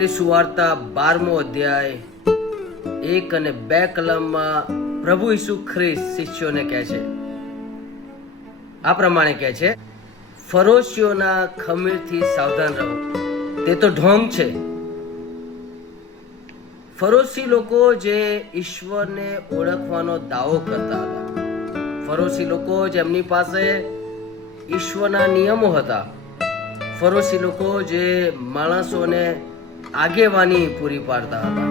લખેલી સુવાર્તા 12મો અધ્યાય 1 અને 2 કલમમાં પ્રભુ ઈસુ ખ્રિસ્ત શિષ્યોને કહે છે, આ પ્રમાણે કહે છે, ફરોશીઓના ખમીરથી સાવધાન રહો, તે તો ઢોંગ છે. ફરોશી લોકો જે ઈશ્વરને ઓળખવાનો દાવો કરતા હતા, ફરોશી લોકો જેમની પાસે ઈશ્વરના નિયમો હતા, ફરોશી લોકો જે માણસોને આગેવાની પૂરી પાડતા હતા,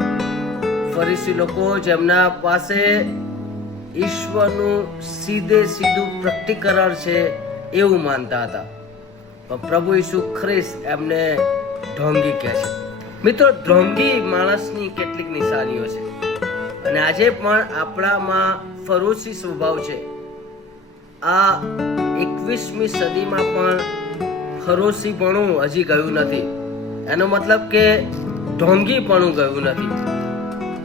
ફરીસી લોકો જેમના પાસે ઈશ્વરનું સીધું પ્રકટીકરણ છે એવું માનતા હતા. પણ પ્રભુ ઈસુ ખ્રિસ્ત એમને ઢોંગી કહે છે. મિત્રો, ઢોંગી માણસની કેટલીક નિશાનીઓ છે અને આજે પણ આપણામાં ફરોશી સ્વભાવ છે. આ 21મી સદીમાં પણ ફરોશીપણું હજી ગયું નથી. એનો મતલબ કે ઢોંગીપણું ગયું નથી.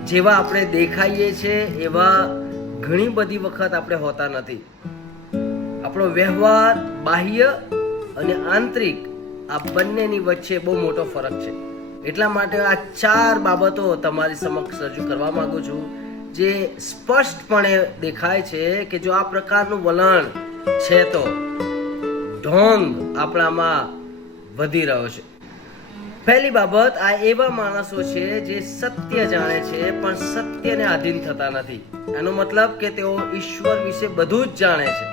જેવા આપણે દેખાઈએ છીએ એવા ઘણી બધી વખત આપણે હોતા નથી. આપણો વ્યવહાર બાહ્ય અને આંતરિક આ બંનેની વચ્ચે બહુ મોટો ફરક છે. એટલા માટે આ 4 બાબતો તમારી સમક્ષ રજૂ કરવા માંગુ છું, જે સ્પષ્ટપણે દેખાય છે કે જો આ પ્રકારનું વલણ છે તો ઢોંગ આપણામાં વધી રહ્યો છે. પહેલી બાબત, આ એવા માણસો છે જે સત્ય જાણે છે પણ સત્યને આધીન થતા નથી. એનો મતલબ કે તેઓ ઈશ્વર વિશે બધું જ જાણે છે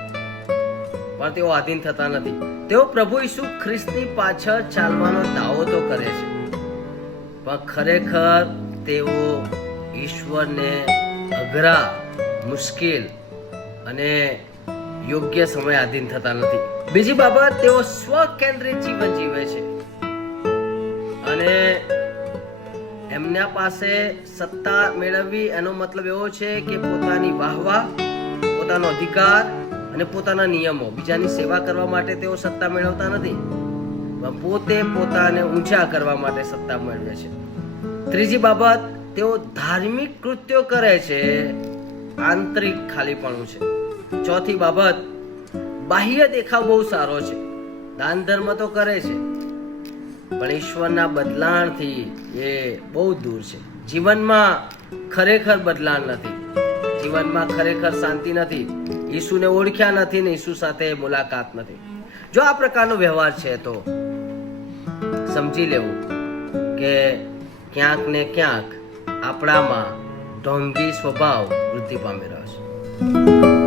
પણ તેઓ આધીન થતા નથી. તેઓ પ્રભુ ઈસુ ખ્રિસ્તની પાછળ ચાલવાનો દાવો તો કરે છે પણ ખરેખર તેઓ ઈશ્વરને અઘરા, મુશ્કેલ અને યોગ્ય સમય આધીન થતા નથી. બીજી બાબત, તેઓ સ્વકેન્દ્રિત જીવન જીવે છે અને એમના પાસે સત્તા મેળવવી એનો મતલબ એવો છે કે પોતાની વાહવા, પોતાનો અધિકાર અને પોતાના નિયમો, બીજાની સેવા કરવા માટે તેઓ સત્તા મેળવતા નથી પણ પોતે પોતાને ઊંચા કરવા માટે સત્તા મેળવે છે. ત્રીજી બાબત, તેઓ ધાર્મિક કૃત્યો કરે છે, આંતરિક ખાલીપણું છે. ચોથી બાબત, બાહ્ય દેખાવ બહુ સારો છે, દાન ધર્મ તો કરે છે પણ ઈશ્વરના બદલાણથી એ બહુ દૂર છે. જીવનમાં ખરેખર બદલાણ નથી, જીવનમાં ખરેખર શાંતિ નથી, ઈસુને ઓળખ્યા નથી ને ઈસુ સાથે મુલાકાત નથી. જો આ પ્રકારનો વ્યવહાર છે તો સમજી લેવું કે ક્યાંક ને ક્યાંક આપણામાં ઢોંગી સ્વભાવ વૃદ્ધિ પામી રહ્યો છે.